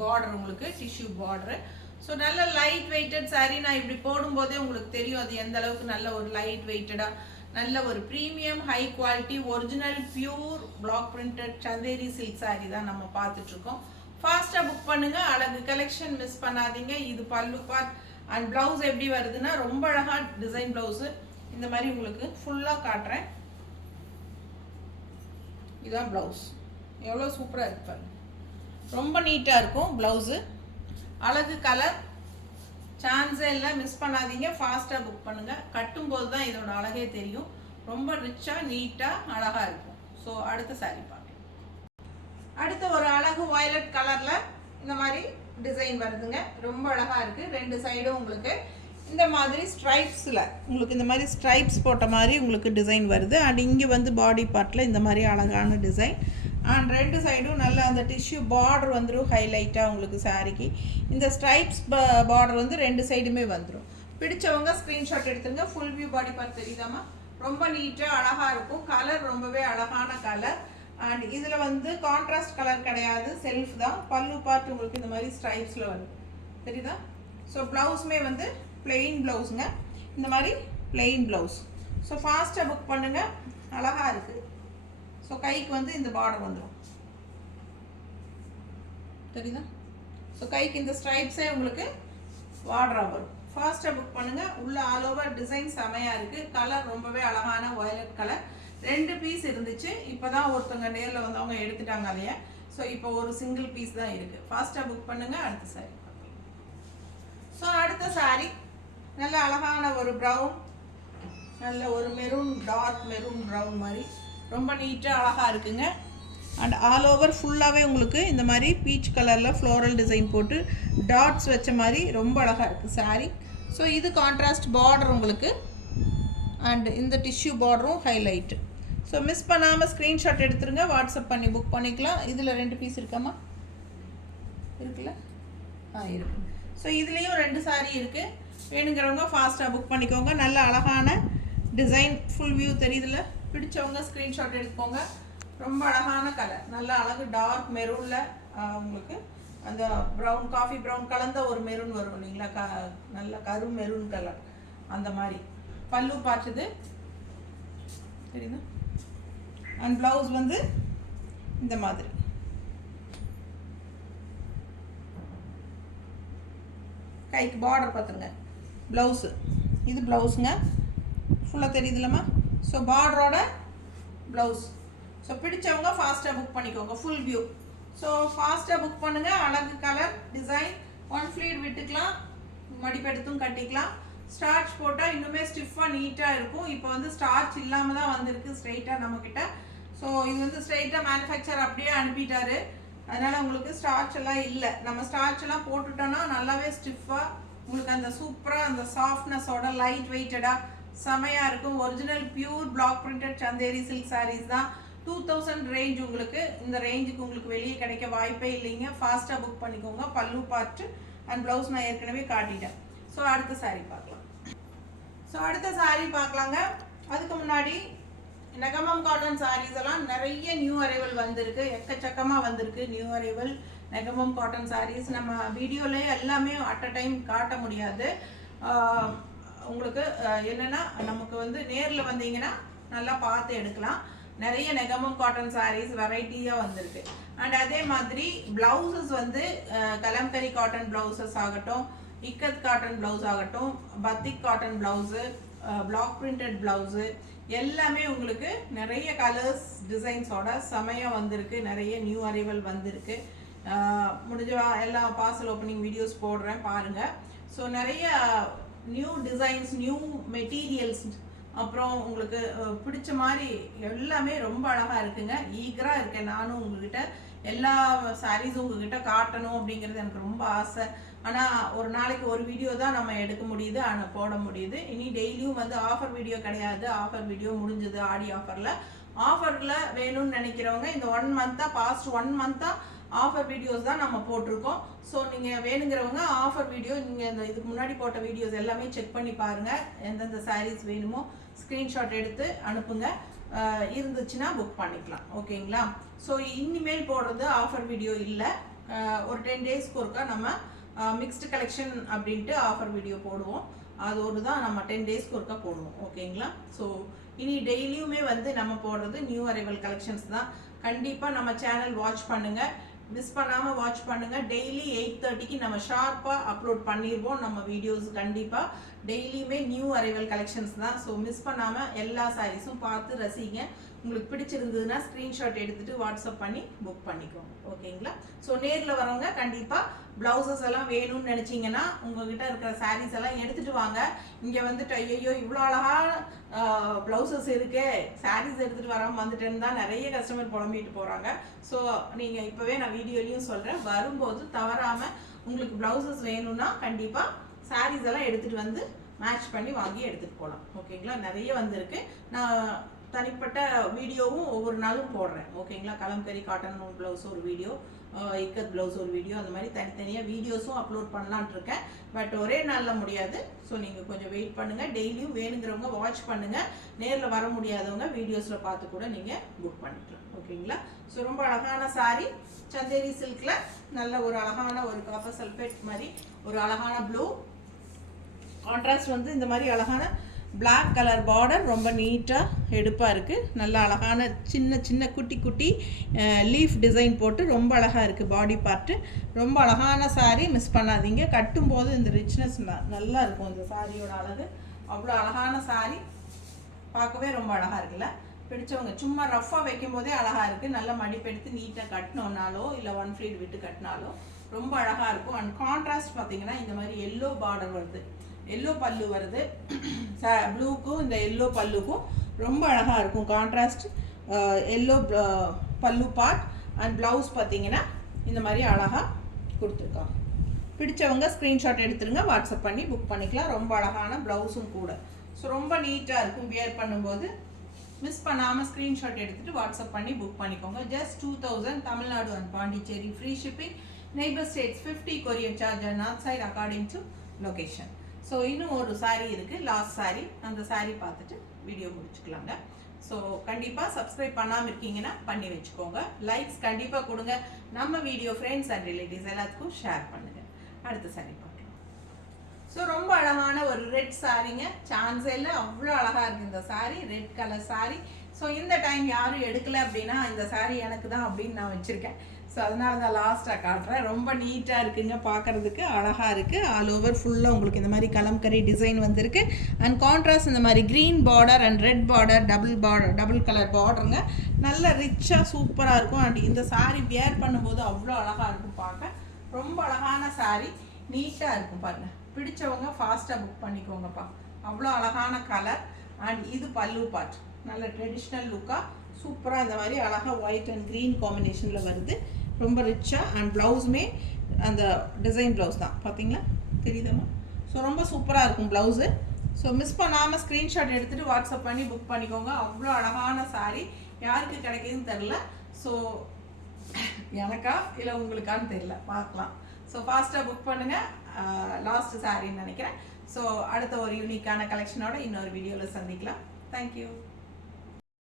பார்டர் உங்களுக்கு டிஷ்யூ பார்டரு. ஸோ நல்ல லைட் வெயிட்டட் சாரீ. நான் இப்படி போடும்போதே உங்களுக்கு தெரியும் அது எந்த அளவுக்கு நல்ல ஒரு லைட் வெயிட்டடாக நல்ல ஒரு premium high quality original pure block printed Chanderi silk saree தான் நம்ம பார்த்துட்ருக்கோம். ஃபாஸ்ட்டாக புக் பண்ணுங்கள். அழகு கலெக்ஷன் மிஸ் பண்ணாதீங்க. இது பல்லு பார்ட். அண்ட் ப்ளவுஸ் எப்படி வருதுன்னா ரொம்ப அழகாக டிசைன் ப்ளவுஸு. இந்த மாதிரி உங்களுக்கு ஃபுல்லாக காட்டுறேன். இதுதான் ப்ளவுஸ். எவ்வளோ சூப்பராக இருக்கு பாருங்க. ரொம்ப நீட்டாக இருக்கும் ப்ளவுஸு. அழகு கலர், சான்ஸே இல்லை, மிஸ் பண்ணாதீங்க. ஃபாஸ்ட்டாக புக் பண்ணுங்கள். கட்டும்போது தான் இதோட அழகே தெரியும். ரொம்ப ரிச்சாக நீட்டாக அழகாக இருக்கும். ஸோ அடுத்த சாரீ பார்க்கலாம். அடுத்த ஒரு அழகு வயலட் கலரில் இந்த மாதிரி டிசைன் வருதுங்க. ரொம்ப அழகாக இருக்குது. 2 சைடும் உங்களுக்கு இந்த மாதிரி ஸ்ட்ரைப்ஸில் உங்களுக்கு இந்த மாதிரி ஸ்ட்ரைப்ஸ் போட்ட மாதிரி உங்களுக்கு டிசைன் வருது. அண்ட் இங்கே வந்து பாடி பார்ட்டில் இந்த மாதிரி அழகான டிசைன். அண்ட் 2 சைடும் நல்லா அந்த டிஷ்யூ பார்டர் வந்துடும் ஹைலைட்டாக உங்களுக்கு சாரிக்கு. இந்த ஸ்ட்ரைப்ஸ் பார்டர் வந்து 2 சைடுமே வந்துடும். பிடிச்சவங்க ஸ்க்ரீன்ஷாட் எடுத்துருங்க. ஃபுல் வியூ பாடி பார்ட் தெரியுதாமா? ரொம்ப நீட்டாக அழகாக இருக்கும். கலர் ரொம்பவே அழகான கலர். அண்ட் இதில் வந்து கான்ட்ராஸ்ட் கலர் கிடையாது, செல்ஃப் தான். பல்லு பார்ட் உங்களுக்கு இந்த மாதிரி ஸ்ட்ரைப்ஸில் வருது தெரியுதா? ஸோ ப்ளவுஸுமே வந்து பிளெயின் ப்ளவுஸுங்க. இந்த மாதிரி பிளெயின் ப்ளவுஸ். ஸோ ஃபாஸ்ட்டாக புக் பண்ணுங்கள். அழகாக இருக்குது. ஸோ கைக்கு வந்து இந்த பார்டர் வந்துடும் தெரியுதா? ஸோ கைக்கு இந்த ஸ்ட்ரைப்ஸே உங்களுக்கு பார்டராக வரும். ஃபாஸ்ட்டாக புக் பண்ணுங்கள். உள்ள ஆல் ஓவர் டிசைன் செமையாக இருக்குது. கலர் ரொம்பவே அழகான வயலட் கலர். 2 பீஸ் இருந்துச்சு. இப்போ தான் ஒருத்தவங்க நேரில் வந்தவங்க எடுத்துட்டாங்க அதையே. ஸோ இப்போ ஒரு சிங்கிள் பீஸ் தான் இருக்குது. ஃபாஸ்ட்டாக புக் பண்ணுங்கள். அடுத்த சாரீ. ஸோ அடுத்த சாரீ நல்ல அழகான ஒரு ப்ரௌன், நல்ல ஒரு மெரூன், டார்க் மெரூன் ப்ரௌன் மாதிரி ரொம்ப நீட்டாக அழகாக இருக்குங்க. அண்ட் ஆல் ஓவர் ஃபுல்லாகவே உங்களுக்கு இந்த மாதிரி பீச் கலரில் ஃப்ளோரல் டிசைன் போட்டு டாட்ஸ் வச்ச மாதிரி ரொம்ப அழகாக இருக்குது சாரீ. ஸோ இது கான்ட்ராஸ்ட் பார்டர் உங்களுக்கு. அண்ட் இந்த டிஷ்யூ பார்டரும் ஹைலைட்டு. ஸோ மிஸ் பண்ணாமல் ஸ்க்ரீன்ஷாட் எடுத்துருங்க, வாட்ஸ்அப் பண்ணி புக் பண்ணிக்கலாம். இதில் 2 பீஸ் இருக்காமா? இருக்குல்ல? இருக்கு. ஸோ இதுலேயும் 2 சாரீ இருக்குது. வேணுங்கிறவங்க ஃபாஸ்ட்டாக புக் பண்ணிக்கோங்க. நல்ல அழகான டிசைன், ஃபுல் வியூ தெரியுதுல. பிடிச்சவங்க ஸ்க்ரீன்ஷாட் எடுத்துக்கோங்க. ரொம்ப அழகான கலர், நல்ல அழகு டார்க் மெரூனில் உங்களுக்கு அந்த ப்ரௌன், காஃபி ப்ரௌன் கலந்த ஒரு மெரூன் வரும் இல்லைங்களா, நல்ல கரு மெரூன் கலர் அந்த மாதிரி. பல்லு பார்த்துது தெரியுதா? அண்ட் ப்ளவுஸ் வந்து இந்த மாதிரி. கைக்கு பார்டர் பார்த்துருங்க. ப்ளவுஸு இது ப்ளவுஸுங்க, ஃபுல்லாக தெரியுதுல்லம்மா. ஸோ பார்டரோட ப்ளவுஸ். ஸோ பிடிச்சவங்க ஃபாஸ்ட்டாக புக் பண்ணிக்கோங்க, ஃபுல் வியூ. ஸோ ஃபாஸ்ட்டாக புக் பண்ணுங்கள். அழகு கலர் டிசைன், 1 ஃப்ளீட் விட்டுக்கலாம், மடிப்பெடுத்தும் கட்டிக்கலாம். ஸ்டார்ச் போட்டால் இன்னுமே ஸ்டிஃபாக நீட்டாக இருக்கும். இப்போ வந்து ஸ்டார்ச் இல்லாமல் தான் வந்திருக்கு ஸ்ட்ரெயிட்டாக நம்மக்கிட்ட. ஸோ இது வந்து ஸ்ட்ரெயிட்டாக மேனுஃபேக்சர் அப்படியே அனுப்பிட்டாரு. அதனால் உங்களுக்கு ஸ்டார்ச் எல்லாம் இல்லை. நம்ம ஸ்டார்ச் எல்லாம் போட்டுட்டோன்னா நல்லாவே ஸ்டிஃபாக உங்களுக்கு அந்த சூப்பராக அந்த சாஃப்ட்னஸோட லைட் வெயிட்டடாக செமையாக இருக்கும். Original pure block printed Chanderi silk saris தான். 2000 ரேஞ்ச். உங்களுக்கு இந்த ரேஞ்சுக்கு உங்களுக்கு வெளியே கிடைக்க வாய்ப்பே இல்லைங்க. ஃபாஸ்ட்டாக புக் பண்ணிக்கோங்க. பல்லு பார்ட்டு அண்ட் ப்ளவுஸ் நான் ஏற்கனவே காட்டிட்டேன். ஸோ அடுத்த சாரீ பார்க்கலாங்க. அதுக்கு முன்னாடி நெகமம் காட்டன் சாரீஸ் எல்லாம் நிறைய நியூ அரைவல் வந்திருக்கு, எக்கச்சக்கமாக வந்திருக்கு new arrival Negamam cotton sarees. நம்ம வீடியோலே எல்லாமே அட் அ டைம் காட்ட முடியாது. உங்களுக்கு என்னென்னா நமக்கு வந்து நேரில் வந்தீங்கன்னா நல்லா பார்த்து எடுக்கலாம். நிறைய நெகமம் காட்டன் சாரீஸ் வெரைட்டியாக வந்திருக்கு. அண்ட் அதே மாதிரி ப்ளவுசஸ் வந்து கலம்கரி காட்டன் ப்ளவுசஸ் ஆகட்டும், இக்கத் காட்டன் ப்ளவுஸ் ஆகட்டும், batik cotton blouse, block printed blouse எல்லாமே உங்களுக்கு நிறைய கலர்ஸ் டிசைன்ஸோட செமையாக வந்திருக்கு. நிறைய நியூ அரைவல் வந்திருக்கு. முடிஞ்ச எல்லா பார்சல் ஓப்பனிங் வீடியோஸ் போடுறேன் பாருங்கள். ஸோ நிறைய நியூ டிசைன்ஸ், நியூ மெட்டீரியல்ஸ், அப்புறம் உங்களுக்கு பிடிச்ச மாதிரி எல்லாமே ரொம்ப அழகாக இருக்குங்க. ஈகராக இருக்கேன் நானும் உங்ககிட்ட எல்லா சாரீஸும் உங்ககிட்ட காட்டணும் அப்படிங்கிறது எனக்கு ரொம்ப ஆசை. ஆனால் ஒரு நாளைக்கு ஒரு வீடியோ தான் நம்ம எடுக்க முடியுது, ஆனால் போட முடியுது. இனி டெய்லியும் வந்து ஆஃபர் வீடியோ கிடையாது. ஆஃபர் வீடியோ முடிஞ்சது. ஆடி ஆஃபரில் வேணும்னு நினைக்கிறவங்க இந்த 1 மந்த்தாக, பாஸ்ட் 1 மந்த்தாக ஆஃபர் வீடியோஸ் தான் நம்ம போட்டிருக்கோம். ஸோ நீங்கள் வேணுங்கிறவங்க ஆஃபர் வீடியோ, நீங்கள் இந்த இதுக்கு முன்னாடி போட்ட வீடியோஸ் எல்லாமே செக் பண்ணி பாருங்கள். எந்தெந்த சாரீஸ் வேணுமோ ஸ்க்ரீன்ஷாட் எடுத்து அனுப்புங்க. இருந்துச்சுன்னா புக் பண்ணிக்கலாம். ஓகேங்களா? ஸோ இனிமேல் போடுறது ஆஃபர் வீடியோ இல்லை. ஒரு 10 டேஸ்க்கு ஒருக்கா நம்ம மிக்ஸ்டு கலெக்ஷன் அப்படின்ட்டு ஆஃபர் வீடியோ போடுவோம். அதோடு தான் நம்ம 10 டேஸ்க்கு ஒருக்கா போடுவோம். ஓகேங்களா? ஸோ இனி டெய்லியுமே வந்து நம்ம போடுறது நியூ அரைவல் கலெக்ஷன்ஸ் தான். கண்டிப்பாக நம்ம சேனல் வாட்ச் பண்ணுங்கள், மிஸ் பண்ணாமல் வாட்ச் பண்ணுங்கள். டெய்லி 8:30க்கு நம்ம ஷார்ப்பாக அப்லோட் பண்ணிடுவோம் நம்ம வீடியோஸ். கண்டிப்பாக டெய்லியுமே நியூ அரைவல் கலெக்ஷன்ஸ் தான். ஸோ மிஸ் பண்ணாமல் எல்லா சாரீஸும் பார்த்து ரசிங்க. உங்களுக்கு பிடிச்சிருந்ததுன்னா ஸ்க்ரீன்ஷாட் எடுத்துகிட்டு வாட்ஸ்அப் பண்ணி புக் பண்ணிக்கோங்க. ஓகேங்களா? ஸோ நேரில் வரவங்க கண்டிப்பாக ப்ளவுசஸ் எல்லாம் வேணும்னு நினச்சிங்கன்னா உங்கள்கிட்ட இருக்கிற சாரீஸ் எல்லாம் எடுத்துகிட்டு வாங்க. இங்கே வந்துட்டு ஐயோ இவ்வளோ அழகான ப்ளவுசஸ் இருக்கே, சாரீஸ் எடுத்துகிட்டு வராமல் வந்துட்டேன்னு தான் நிறைய கஸ்டமர் புலம்பிட்டு போகிறாங்க. ஸோ நீங்கள் இப்போவே நான் வீடியோலையும் சொல்கிறேன், வரும்போது தவறாமல் உங்களுக்கு ப்ளவுசஸ் வேணும்னா கண்டிப்பாக சாரீஸ் எல்லாம் எடுத்துகிட்டு வந்து மேட்ச் பண்ணி வாங்கி எடுத்துகிட்டு போகலாம். ஓகேங்களா? நிறைய வந்திருக்கு. நான் தனிப்பட்ட வீடியோவும் ஒவ்வொரு நாளும் போடுறேன். ஓகேங்களா? கலம்கரி காட்டன் ப்ளவுஸ் ஒரு வீடியோ, இக்கத் ப்ளவுஸ் ஒரு வீடியோ, அந்த மாதிரி தனித்தனியாக வீடியோஸும் அப்லோட் பண்ணலான் இருக்கேன். பட் ஒரே நாளில் முடியாது. ஸோ நீங்கள் கொஞ்சம் வெயிட் பண்ணுங்கள். டெய்லியும் வேணுங்கிறவங்க வாட்ச் பண்ணுங்கள். நேரில் வர முடியாதவங்க வீடியோஸில் பார்த்து கூட நீங்கள் புக் பண்ணிக்கலாம். ஓகேங்களா? ஸோ ரொம்ப அழகான சாரீ, சந்தேரி சில்கில் நல்ல ஒரு அழகான ஒரு காப்பர் சல்ஃபேட் மாதிரி ஒரு அழகான ப்ளூ கான்ட்ராஸ்ட் வந்து இந்த மாதிரி அழகான பிளாக் கலர் பார்டர், ரொம்ப நீட்டாக எடுப்பாக இருக்குது. நல்ல அழகான சின்ன சின்ன குட்டி குட்டி லீஃப் டிசைன் போட்டு ரொம்ப அழகாக இருக்குது. பாடி பார்ட்டு ரொம்ப அழகான சாரீ, மிஸ் பண்ணாதீங்க. கட்டும்போது இந்த ரிச்னஸ் நல்லா இருக்கும். இந்த சாரியோட அழகு அவ்வளோ அழகான சாரீ, பார்க்கவே ரொம்ப அழகாக இருக்குல்ல. பிடிச்சவங்க சும்மா ரஃப்பாக வைக்கும் போதே அழகாக இருக்குது. நல்லா மடிப்பெடுத்து நீட்டாக கட்டினோன்னாலோ இல்லை 1 ஃப்ளீட் விட்டு கட்டினாலோ ரொம்ப அழகாக இருக்கும். அண்ட் கான்ட்ராஸ்ட் பார்த்தீங்கன்னா இந்த மாதிரி எல்லோ பார்டர் வருது, எல்லோ பல்லு வருது. ப்ளூக்கும் இந்த எல்லோ பல்லுக்கும் ரொம்ப அழகாக இருக்கும் கான்ட்ராஸ்ட். எல்லோ பல்லு பார்ட் அண்ட் ப்ளவுஸ் பார்த்தீங்கன்னா இந்த மாதிரி அழகாக கொடுத்துருக்காங்க. பிடிச்சவங்க ஸ்க்ரீன்ஷாட் எடுத்துருங்க, வாட்ஸ்அப் பண்ணி புக் பண்ணிக்கலாம். ரொம்ப அழகான ப்ளவுஸும் கூட. ஸோ ரொம்ப நீட்டாக இருக்கும் வியர் பண்ணும்போது. மிஸ் பண்ணாமல் ஸ்க்ரீன்ஷாட் எடுத்துகிட்டு வாட்ஸ்அப் பண்ணி புக் பண்ணிக்கோங்க. Just 2000 Tamil Nadu and Pondicherry, free shipping. Neighbour states 50 courier charge and north side according to location. So இன்னும் ஒரு saree இருக்குது, லாஸ்ட் saree. அந்த saree பார்த்துட்டு வீடியோ முடிச்சுக்கலாங்க. ஸோ கண்டிப்பாக சப்ஸ்கிரைப் பண்ணாமல் இருக்கீங்கன்னா பண்ணி வச்சுக்கோங்க. லைக்ஸ் கண்டிப்பாக கொடுங்க. நம்ம வீடியோ ஃப்ரெண்ட்ஸ் அண்ட் ரிலேட்டிவ்ஸ் எல்லாத்துக்கும் ஷேர் பண்ணுங்கள். அடுத்த saree பார்க்கலாம். ஸோ ரொம்ப அழகான ஒரு ரெட் சாரீங்க, சான்ஸே இல்லை, அவ்வளோ அழகாக இருக்குது இந்த saree, red colour saree. So இந்த டைம் யாரும் எடுக்கலை அப்படின்னா இந்த saree எனக்கு தான் அப்படின்னு நான் வச்சுருக்கேன். ஸோ அதனால தான் லாஸ்ட்டாக காட்டுறேன். ரொம்ப நீட்டாக இருக்குங்க, பார்க்குறதுக்கு அழகாக இருக்குது. ஆல் ஓவர் ஃபுல்லாக உங்களுக்கு இந்த மாதிரி கலம்கரி டிசைன் வந்திருக்கு. அண்ட் கான்ட்ராஸ்ட் இந்த மாதிரி green border and red border, double colour பார்டருங்க. நல்ல ரிச்சாக சூப்பராக இருக்கும். அண்ட் இந்த saree வியர் பண்ணும்போது அவ்வளோ அழகாக இருக்கும் பார்க்க. ரொம்ப அழகான saree, நீட்டாக இருக்கும் பாருங்கள். பிடிச்சவங்க ஃபாஸ்ட்டாக புக் பண்ணிக்கோங்கப்பா. அவ்வளோ அழகான கலர். அண்ட் இது பல்லு பார்ட், நல்ல ட்ரெடிஷ்னல் லுக்காக சூப்பராக இந்த மாதிரி அழகாக ஒயிட் அண்ட் க்ரீன் காம்பினேஷனில் வருது. ரொம்ப ரிச்சாக. அண்ட் ப்ளவுஸுமே அந்த டிசைன் ப்ளவுஸ் தான், பார்த்தீங்களா, தெரியுதம்மா? ஸோ ரொம்ப சூப்பராக இருக்கும் ப்ளவுஸு. ஸோ மிஸ் பண்ணாமல் ஸ்க்ரீன்ஷாட் எடுத்துகிட்டு வாட்ஸ்அப் பண்ணி புக் பண்ணிக்கோங்க. அவ்வளோ அழகான saree. யாருக்கு கிடைக்குதுன்னு தெரில. ஸோ எனக்கா இல்லை உங்களுக்கான்னு தெரில, பார்க்கலாம். ஸோ ஃபாஸ்ட்டாக புக் பண்ணுங்கள். லாஸ்ட் சாரின்னு நினைக்கிறேன். ஸோ அடுத்த ஒரு யூனிக்கான கலெக்ஷனோட இன்னொரு வீடியோவில் சந்திக்கலாம். தேங்க்யூ.